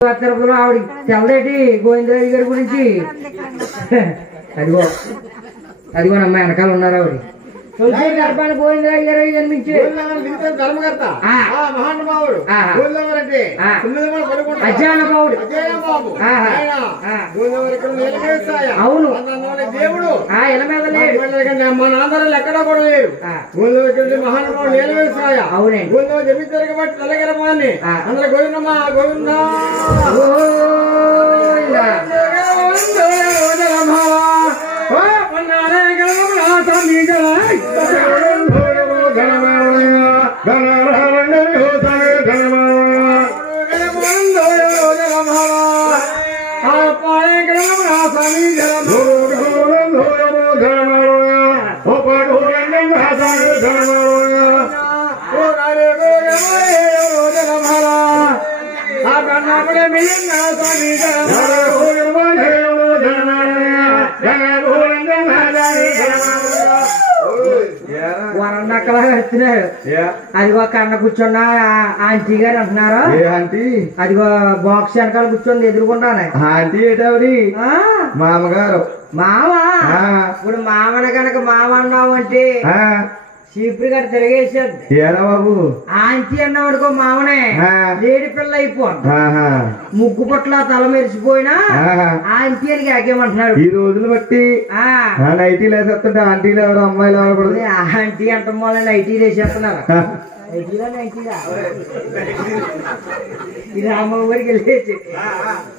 తరపున ఆవిడ తెల్లదేటి గోవిందరాజు గారి గురించి అదిగో అదిగోనమ్మా వెనకాల ఉన్నారు ఆవిడ గోవిందరాజు గారు జన్మించి అజ్జానబావుడు అవును దేవుడు ఇలా మీద లేడు మన ఆంధ్రాలో ఎక్కడా కూడా లేరు మహానుభావుడు నీలవేసాయ అవునండి గోవింద జమిద్దరికి బట్టి తెల్లగరమాన్ని అందరూ గోవిందమ్మ గోవింద వరన్నక్కలా వెళ్తున్నారు అదిగో కన్న కూర్చున్న ఆంటీ గారు అంటున్నారు అదిగో బాక్స్ వెనకాల కూర్చొని ఎదుర్కొంటాను ఆంటీ ఏటావిడి మామగారు మామ ఇప్పుడు మామని కనుక మామ అన్నావు అంటే చీపురు గారు తిరిగేసాడు ఏరా బాబు ఆంటీ అన్నావుడుకో మామనే లేడి పిల్ల అయిపోయింది ముగ్గు పట్ల తల మెరిసిపోయినా ఆంటీ అని ఆగేమంటున్నాడు ఈ రోజులు బట్టి నైటీలు వేసేస్తుంటే ఆంటీలు ఎవరు అమ్మాయిలు ఎవరు ఆంటీ అంటాం వల్ల నైటీలు వేసేస్తున్నారు రామబాబు గారికి వెళ్ళేసి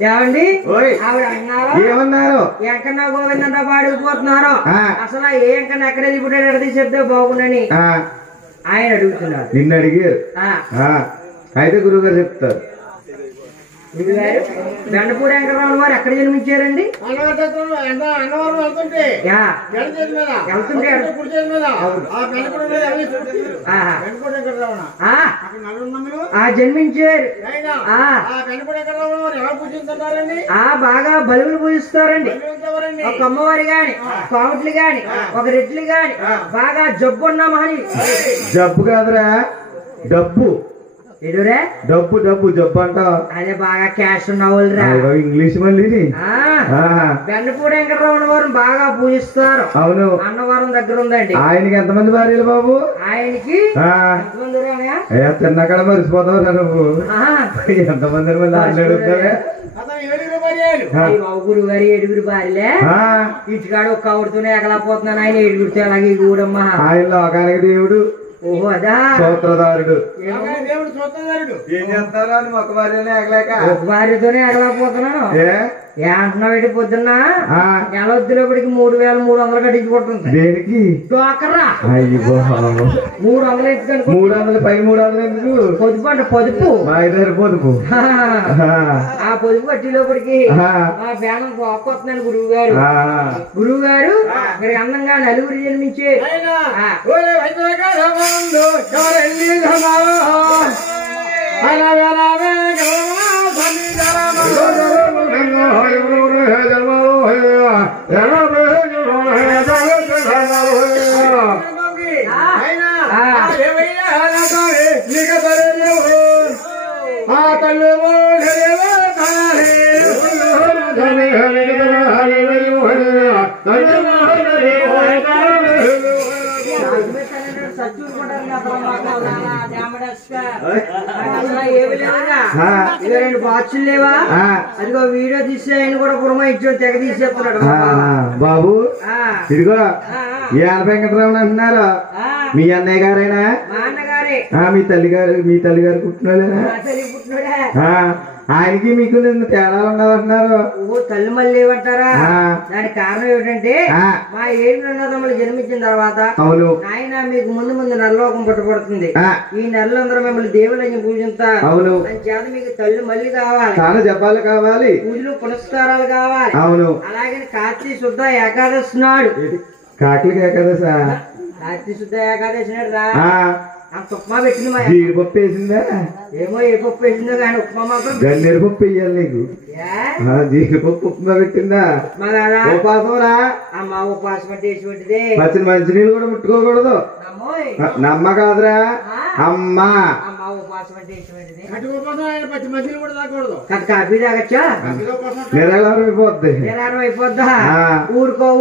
ఏమండి ఆవిడ అన్నారు ఏమన్నారు ఎక్కడన్నా గోవిందంట పాడిపోతున్నారు అసలు ఏ ఎక్కడ ఎక్కడ వెళ్ళిపోయాడు ఎడ తీసేద్దా బాగుండని ఆయన అడుగుతున్నారు నిన్ను అడిగారు అయితే గురువు గారు చెప్తారు గురుగారు దండపూడి వెంకటరావు వారు ఎక్కడ జన్మించారండి జన్మించారు బాగా బలుగులు పూజిస్తారండి ఒక అమ్మవారి గాని కావుట్లు గాని ఒక రెడ్లు గాని బాగా జబ్బు ఉన్నామని జబ్బు కాదురా డబ్బు ఎదురే డబ్బు డబ్బు జబ్బు అంట అదే బాగా క్యాష్ ఉన్నవాళ్ళరా ఇంగ్లీష్ మళ్ళీ బెండపూడి వెంకటరమణ వారిని బాగా పూజిస్తారు అవును అన్నవరం దగ్గర ఉందండి ఆయనకి ఎంతమంది భార్యలు బాబు ఆయనకి తిన్నక్కడ మరిచిపోతావు నువ్వు ఎంతమంది మళ్ళీ ఆయన అడుగుతావే గురువు గారి 7 భార్యలే ఇంటికాడ ఒక్క ఆవిడతోనే ఎగలేకపోతున్నాను ఆయన 7 అలాగే గూడమ్మ ఆయన లోకానికి దేవుడు ఓహో అదా సూత్రధారుడు ఏం చేస్తారు అని ఒక భార్యనే ఎగలేక ఒక భార్యతోనే ఎగలేకపోతున్నాను ఏ అంటున్నావు పొద్దున్న నెలొద్దులోపడికి 3300 కట్టించుకుంటుంది దేనికి డోకరా అయ్యో 300 ఎత్తుకొని 300 పై 300 ఎందుకు పొదుపు అంట పొదుపు మా ఇద్దరు పొదుపు ఆ పొదుపు కట్టిలోపడికి ఆ ఫ్యానం పోకొస్తున్నాను గురువు గారు ఇక్కడికి అందంగా నలుగురు జన్మించే రెండు బాక్సులు లేవా అదిగో వీడియో తీసి ఆయన కూడా పురమాయించాడు తెగ తీసేస్తున్నాడు బాబు ఇదిగో ఏళ్ళ వెంకటరావు అంటున్నారు మీ అన్నయ్య గారైనా మా అన్నగారే మీ తల్లి గారు పుట్టినోళ్ళేనా ఆయనకి మీకు తేడాలు ఉన్నదంటున్నారు ఓ తల్లి మళ్ళీ ఏమంటారా దానికి కారణం ఏమిటంటే మా 7 అన్నదమ్ములు జన్మించిన తర్వాత అవును ఆయన మీకు ముందు నరలోకం పట్టుబడుతుంది ఈ నెలలందరూ మిమ్మల్ని దేవుళ్ళని పూజిస్తారు అవును అని చేత మీకు తల్లి మళ్ళీ కావాలి చాలా జపాలు కావాలి పూజలు పునస్కారాలు కావాలి అవును అలాగే కార్తీక శుద్ధ ఏకాదశి నాడు కాకిలికి ఏకాదశి కార్తీక శుద్ధ ఏకాదశి నాడు రా తుప్మా పెట్టింది జీడిపప్పు వేసిందా ఏమో ఏ పప్పు వేసిందో కానీ ఉప్మా మాత్రం గన్నేరు పప్పు వెయ్యాలి నీకు జీడిపప్పు ఉప్మా పెట్టిందా మగారా ఉపాసంరా అమ్మ ఉపాసం అంటే వేసి పెట్టిదే పచ్చిన మంచినీళ్ళు కూడా ముట్టుకోకూడదు నమ్మోయ్ నమ్మ కాదురా అమ్మా అమ్మ ఉపాసం అంటే వేసి పెట్టిదే అటు ఉపాసం ఆయన పచ్చి మంచిని కూడా తాగకూడదు కాఫీ తాగచ్చా నిరాళం అయిపోద్ది నిరారం అయిపోద్దా ఆ.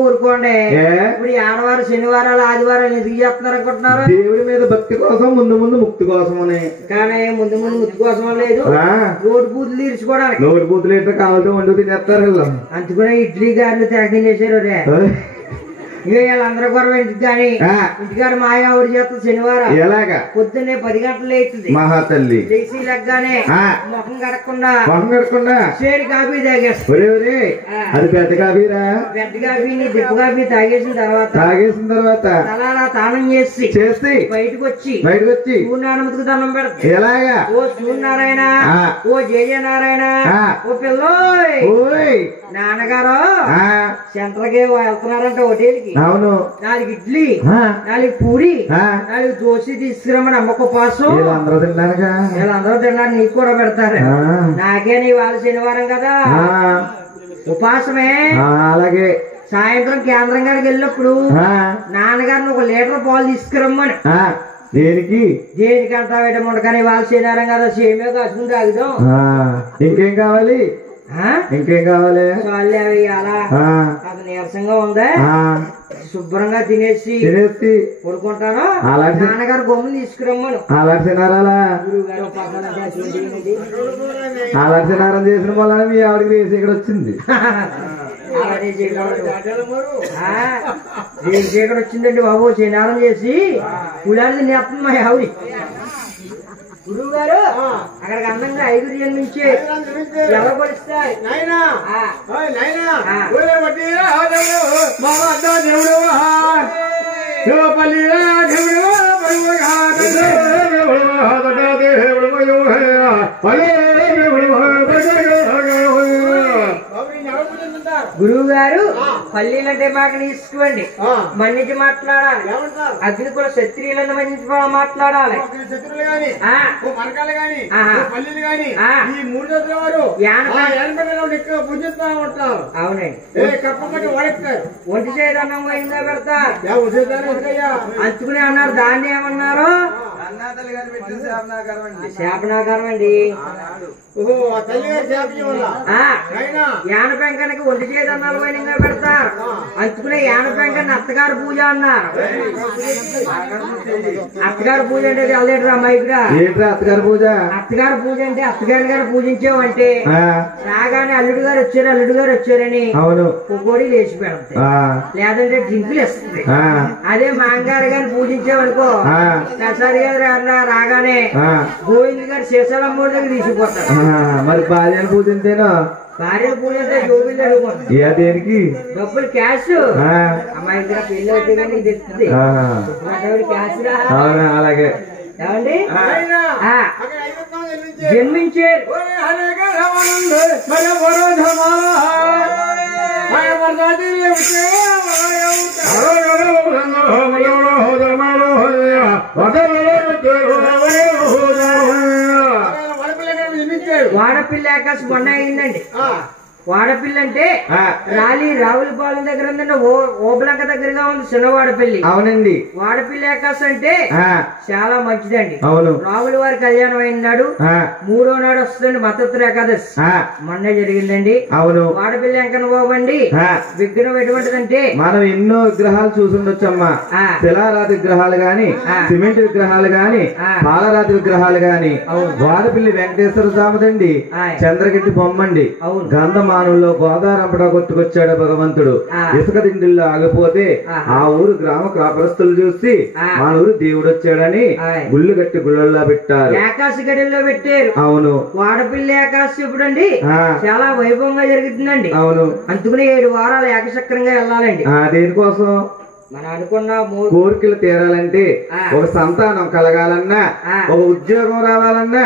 ఊరుకోండి ఏ? ఇప్పుడు ఈ ఆడవారు శనివారాలు ఆదివారాలు ఎందుకు చేస్తున్నారు అనుకుంటున్నారు దేవుడి మీద భక్తి కోసం ముందు ముందు ముక్తి కోసమని కానీ ముందు ముద్దు కోసం లేదు ఆ, రోడ్డు బూతులు తీర్చుకోవడానికి నోటి బూతులు ఏంటో కావాలంటే వండు తినేస్తారు వీళ్ళు. అందుకునే ఇడ్లీ గారెలు త్యాగం చేశారు రే ఇక వీళ్ళందరూ కూడా ఇంటికి కానీ ఆ, ఇంటికాడ మాయావుడి చేస్తుంది శనివారం ఎలాగా పొద్దున్నే 10 గంటలు లేస్తుంది మహాతల్లి లేచి లెగ్గానే ఆ. ముఖం కడకుండా మొహం కడకుండా షేర్ కాఫీ తాగేస్తుంది ఒరే ఒరే అది పెద్ద కాఫీరా పెద్ద కాఫీని దిప్పు కాఫీ తాగేసిన తర్వాత తాగేసిన తర్వాత తలాలా తానం చేసి చేసి బయటకు వచ్చి బయటకు వచ్చి సూర్యనారాయణకు దండం పెడతాయి ఎలాగా ఓ సూర్యనారాయణ ఆ. ఓ జయ నారాయణ ఆ. ఓ పిల్లోయ్ ఓయ్ నాన్నగారు ఆ, సెంటర్కి వెళ్తున్నారంట హోటల్కి అవును 4 ఇడ్లీ ఆ, 4 పూరి ఆ, 4 దోశ తీసుకురమ్మని అమ్మకు ఉపాసం వీళ్ళందరూ తిన్నారుగా వీళ్ళందరూ తిన్నారు నీకు కూడా పెడతారు ఆ, నాకే నీ వాళ్ళ శనివారం కదా ఆ, ఉపాసమే ఆ, అలాగే సాయంత్రం కేంద్రం గారికి వెళ్ళినప్పుడు ఆ, నాన్నగారిని 1 లీటర్ పాలు తీసుకురమ్మని ఆ, దేనికి దేనికంటా పెట్టమంట కానీ వాళ్ళ శనివారం కదా సేమే కాసుకుని తాగుదాం ఆ, ఇంకేం కావాలి ఇంకేం కావాలి చాలే అవి అలా ఆ, అది నీరసంగా ఉందా ఆ, శుభ్రంగా తినేసి తినేసి పడుకుంటాను అలాంటి నాన్నగారు బొమ్మలు తీసుకురమ్మను అలాంటి తినారాలా గురువు గారు ఉపాసన చేసి అలాంటి తినారం చేసిన వల్ల మీ ఆవిడకి రేసి ఇక్కడ వచ్చింది అలాగే చేయకూడదు. ఇక్కడ వచ్చిందండి బాబు శనివారం చేసి పులాడి నేస్తుంది మా ఆవిడ గురువు గారు అక్కడికి అందంగా 5 జన్మించి ఎవరు కొలిస్తాయి నాయనా ఆ. ఓయ్ నాయనా ఆ. ఓలే వడ్డీరా దేవుడు బాబా అద్దా దేవుడు శివపల్లిరా దేవుడు పరువుగా దేవుడు హదట దేవుడు మయో హే పల్లె దేవుడు గురువు గారు పల్లీలంటే మాకు తీసుకోండి ఆ. మన్నించి మాట్లాడాలి ఏమంటారు అగ్ని కూడా క్షత్రియులను మన్నించి మాట్లాడాలి శత్రులు గాని ఆ. ఓ మరకాలు గాని ఆహా. ఓ పల్లీలు గాని ఆ. ఈ 3 రోజుల వారు యానక- ఎక్కువ పూజిస్తా ఉంటారు అవునండి ఏ కప్పకట్టి వాడెక్తారు ఒంటి చేదన్నం పోయిందా పెడతా ఉసేదారు అంచుకునే అన్నారు దాన్ని ఏమన్నారు శాపనాకారం అండి ఓహో ఆ తల్లి గారి చేపి వల్ల ఆ అయినా యాన పెంకనకి ఒంటి చేదన్నాలు పోయినా పెడతారు అంచుకునే యాన పెంకని అత్తగారు పూజ అన్నారు అత్తగారు పూజ అంటే వెళ్ళేడు అమ్మాయికిరా ఏంట్రా అత్తగారి పూజ అత్తగారు పూజ అంటే అత్తగారి గారు పూజించామంటే ఆ, రాగానే అల్లుడు గారు వచ్చారని అవును పొగోడి లేచి పెడతాయి ఆ, లేదంటే డ్రింకులు ఇస్తుంది ఆ, అదే మాంగారు గారిని పూజించామనుకో ఆ, ప్రసాద్ గారు రాగానే ఆ, గోవింద్ గారు శేషాలమ్మూడి దగ్గర తీసుకుపోతారు ఆ, మరి భార్యను పూజించేనా భార్య పూజ అంటే గోవింద్ అడుగుతారు ఏ దేనికి డబ్బులు క్యాష్ ఆ, అమ్మాయి దగ్గర పెళ్లి అయితే కానీ ఇది ఇస్తుంది ఆ, క్యాష్ రా అవునా అలాగే ఏమండి అయినా ఆ, అక్కడ 5 రకాలు జన్మించే జన్మించారు ఓరే హరేక రమణుండు మన వరోధమాల మన వరదాది వాడపిల్ల ఆకాశం మొన్న అయిందండి వాడపిల్ల అంటే రావులపాలెం దగ్గర ఉందండి ఓబలంక దగ్గరగా ఉంది చిన్నవాడపల్లి అవునండి వాడపిల్ల ఆకాశం అంటే ఆ, చాలా మంచిదండి అవును రావుల వారి కళ్యాణం అయిన నాడు ఆ, 3వ నాడు వస్తుందండి మతత్ర ఏకాదశి ఆ, మొన్న జరిగిందండి అవును వాడపిల్ల ఎంకన బాబండి ఆ, విగ్రహం ఎటువంటిదంటే మనం ఎన్నో విగ్రహాలు చూసుండొచ్చమ్మా ఆ. శిలారాతి విగ్రహాలు గాని ఆ. సిమెంట్ విగ్రహాలు గాని ఆ. పాలరాతి విగ్రహాలు గాని వాడపిల్లి వెంకటేశ్వర స్వామిదండి ఆ. చంద్రగిట్టి బొమ్మండి అవును. గంధమానంలో గోదావరంపట కొట్టుకొచ్చాడు భగవంతుడు ఆ. ఇసుక దిండిల్లో ఆగిపోతే ఆ. ఆ ఊరు గ్రామ కాపురస్తులు చూసి ఆ. మన ఊరు దేవుడు వచ్చాడని ఆ. గుళ్ళు కట్టి గుళ్ళల్లో పెట్టారు ఏకాశి గడిలో పెట్టారు అవును వాడపిల్లి ఏకాశి ఇప్పుడండి ఆ. చాలా వైభవంగా జరుగుతుందండి అవును అందుకుని 7 వారాలు ఏకచక్రంగా వెళ్ళాలండి దేనికోసం మనం అనుకున్న కోరికలు తీరాలంటే ఒక సంతానం కలగాలన్నా, ఒక ఉద్యోగం రావాలన్నా,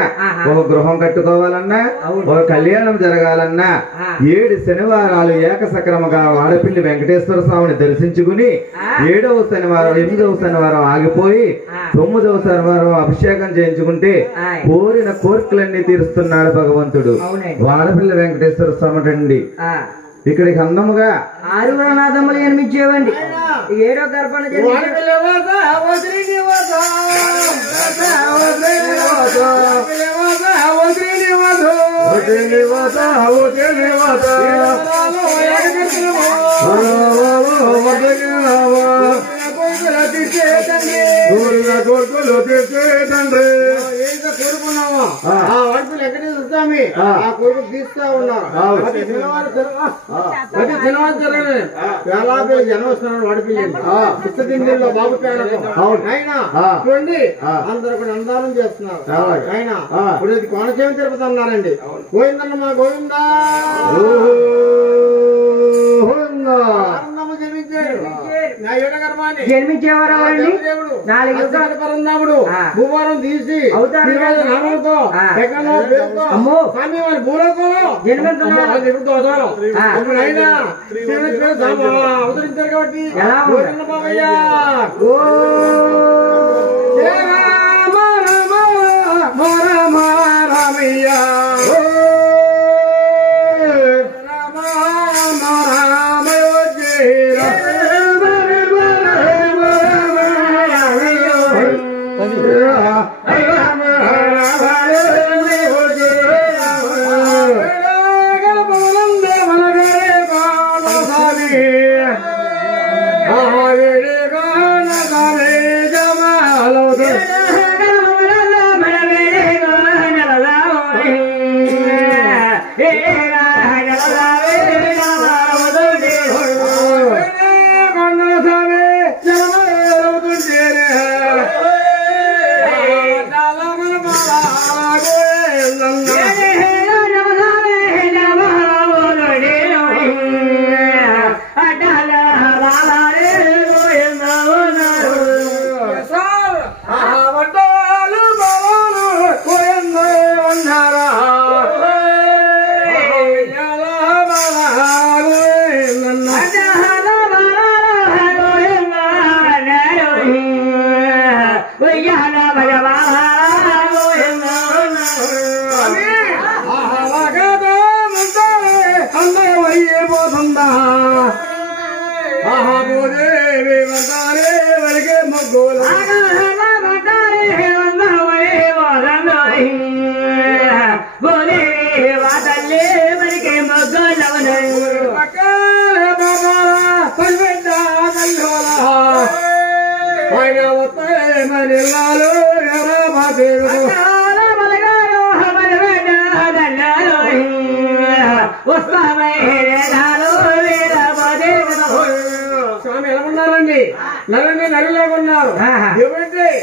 ఒక గృహం కట్టుకోవాలన్నా, ఒక కళ్యాణం జరగాలన్నా 7 శనివారాలు ఏకసక్రమగా వాడపిల్లి వెంకటేశ్వర స్వామిని దర్శించుకుని 7వ శనివారం 8వ శనివారం ఆగిపోయి 9వ శనివారం అభిషేకం చేయించుకుంటే కోరిన కోరికలన్నీ తీరుస్తున్నాడు భగవంతుడు. వాడపిల్లి వెంకటేశ్వర స్వామి అండి. ఇక్కడికి అందముగా 6 అనాథములు జన్మించేవండి. 7వ గర్భణ కోరుకులు తీర్చే తండ్రి కోరుకున్నావా ఆ వాడుపులు ఎక్కడే చూస్తామి ఆ కోరికలు తీస్తా ఉన్నారు. ప్రతి శనివారం జరగలేదు చాలా పేరు జనం వస్తున్నారు. వాడిపిల్లి పుస్తకంలో బాబు అయినా చూడండి అందరూ కూడా అందానం చేస్తున్నారు. అయినా ఇప్పుడు ఇది కోనసీమ తిరుపతి అన్నారండి. గోవిందన్న మా గోవిందా జన్మించేవారు భూభారం తీసి నామంతో స్వామి వారి భూలోకంలో అవతరించారు కాబట్టి రామయ్య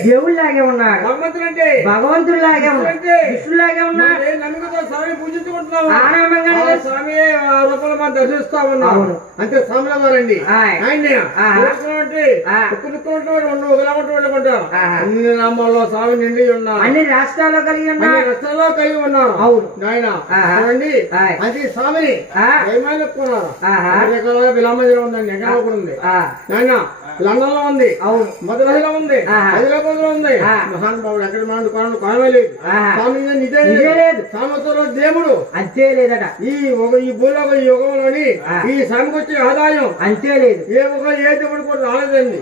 దేవుళ్ళలాగే ఉన్నారు. భగవంతుడిలాగే ఉన్నారు. విష్ణులాగే ఉన్నారు. స్వామి పూజించుకుంటున్నాము. స్వామి రూపంలో మనం దర్శిస్తా ఉన్నాము. అంతే స్వామిల వారండి. ఆయన్ని అన్ని నామాల్లో స్వామి నిండి ఉన్నారు. అన్ని రాష్ట్రాల్లో కలిగి ఉన్నారు. అవును నాయన చూడండి. అది స్వామిని ఏమైనారు విలామందిరం ఉందండి. ఎక్కడ కూడా ఉంది నాయన. లండన్ లో ఉంది. అవును. మధురైలో ఉంది. హైదరాబాద్ లో ఉంది. మహానుభావుడు ఎక్కడ కొనలేదు. స్వామి నిజే లేదు. సామర్థ్యంలో దేవుడు అంతే లేదట. ఈ భూలోక ఈ యుగంలోని ఈ స్వామికి వచ్చే ఆదాయం అంతే లేదు. ఏ దేవుడు కూడా రాలేదండి.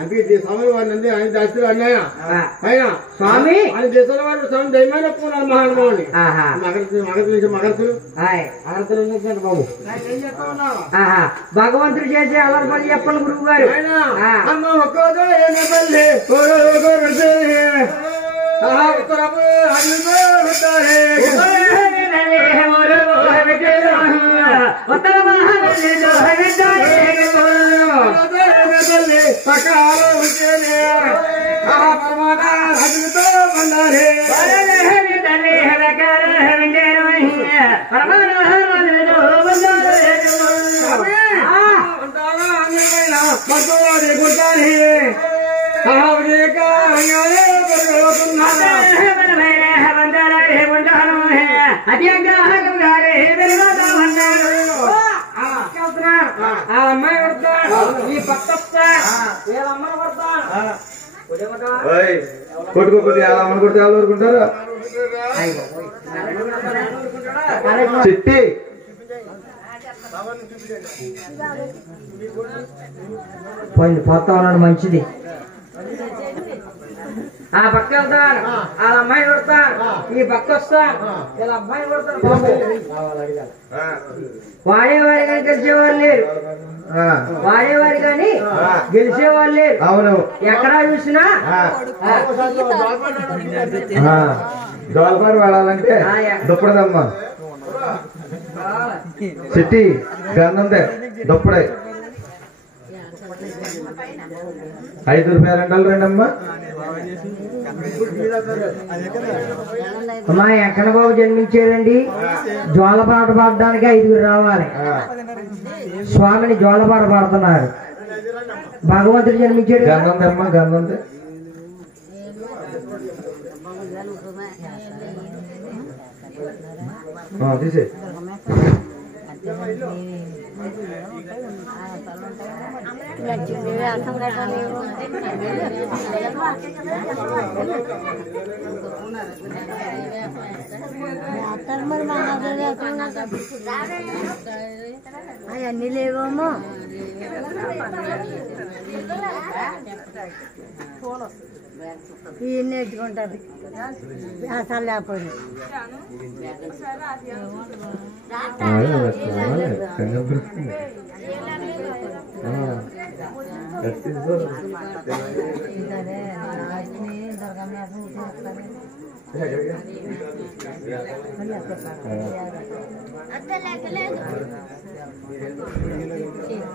అంటే స్వామి వారిని ఆయన దాస్తులు అన్నాయా అయినా స్వామి ఆయన దేశాల వారు స్వామి దైవమైన ఒప్పుకున్నారు మహానుభావుని. మగరతులు బాబు ఏం చెప్తా ఉన్నారు. భగవంతుడు చేసే అలర్పడి చెప్పండి గురువు గారు. అమ్మ ఒక్కోదో ఏమల్లి అమ్మాయి కొడతాడు ఈ పక్క వీళ్ళమ్మని కొడతాడు కొట్టుకోకపోతే ఎలా అమ్మని కొడితే ఎలా ఊరుకుంటారు చిట్టి పోయింది పోతా ఉన్నాడు మంచిది ఆ పక్క వెళ్తాను వాళ్ళ అమ్మాయి కొడతాను ఈ పక్క వస్తాను వీళ్ళ అమ్మాయి కొడతాను వాడేవారు కానీ గెలిచేవారు లేరు వాడేవారు కానీ గెలిచేవారు లేరు అవును ఎక్కడా చూసినా జోలపాటు వాడాలంటే దుప్పడదమ్మా చిట్టి గంధంతే దుప్పడే 5 రూపాయలు అంటారు రండమ్మా అమ్మా వెంకన్న బాబు జన్మించాడండి జోలపాట పాడడానికి 5 రావాలి స్వామిని జోలపాట పాడుతున్నారు భగవంతుడు జన్మించాడు గంధందమ్మా గంధంతే తీసే అవన్నీ లేవమ్మా ఇవి నేర్చుకుంటారు అసలు లేకపోయింది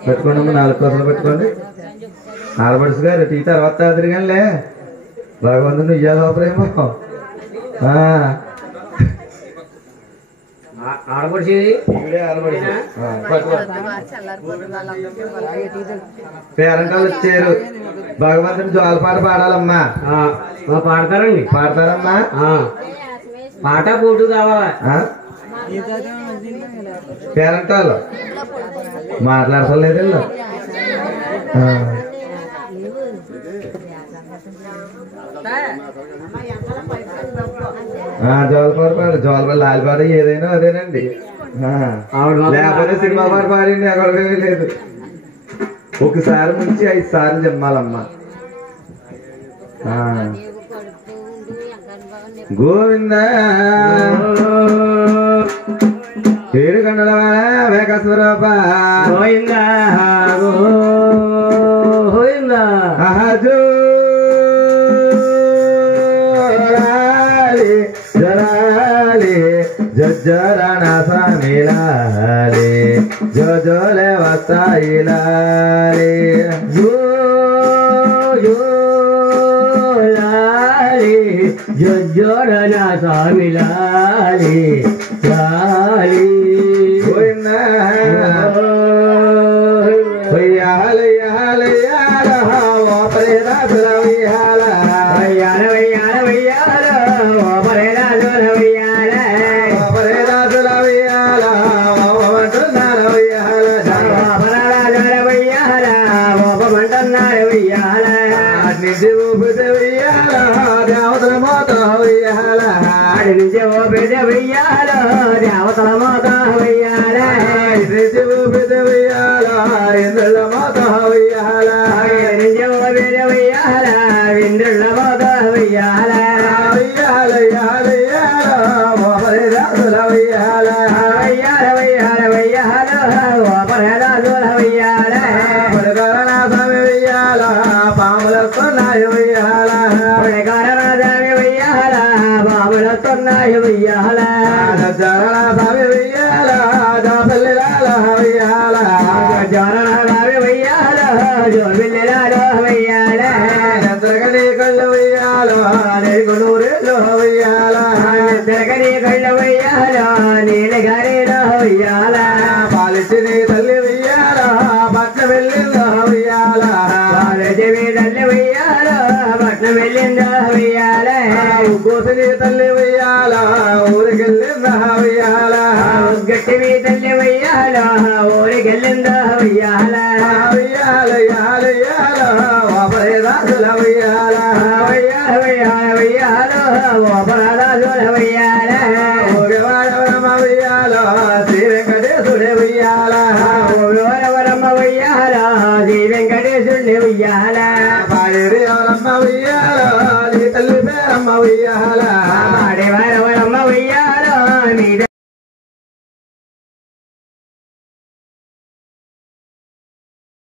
పెట్టుకోండి 4 కోసలు పెట్టుకోండి ఆడపడుచు గారు టీ తర్వాత తిరిగానిలే భగవంతుని ఇయ్యాలి ప్రేమ ఆడపడిచి పేరంటాలు వచ్చారు భగవంతుని జోలపాట పాడాలమ్మా పాడతారండి పాడతారమ్మా పాట పోటు కావాలా పేరంటాలు మాట్లాడతలేదు జోలపాట పాడు జోలపాట లాలిపాట ఏదైనా అదేనండి లేకపోతే సినిమా పాట పాడింది ఎక్కడికి లేదు ఒకసారి నుంచి 5 సార్లు చెప్పాలమ్మా గోవింద ఏడు గంటల వేకస్వరూప గోవింద గోవింద జరాలి జరణ సమీలాలి జోలే వస్తాయిలాలి జోడన స్వామిలాలి లాలి దేవతల మాత వెయ్యాల ఇంద్రుల మాత ఇంద్రుల మాత వెయ్యాల పాములకున్నాయి వెయ్యాల బాబులతో వెయ్యాల జరణ గట్టి మీ తల్లి వయ్యాలో ఊరి గెల్లిందో వయ్యాల ఉయ్యాల ఉయ్యాల ఉయ్యాల ఓపరేదాసుల ఉయ్యాల వయ్యాల వయ్యాల వయ్యాలో ఓపరాదాసుల వయ్యాల ఓగవాడవరమ ఉయ్యాల శ్రీ వెంకటేశుడే ఉయ్యాల ఓగవాడవరమ వయ్యాల శ్రీ వెంకటేశుడి ఉయ్యాల పాడేరి ఎవరమ్మ ఉయ్యాల నీ తల్లి పేరమ్మ ఉయ్యాల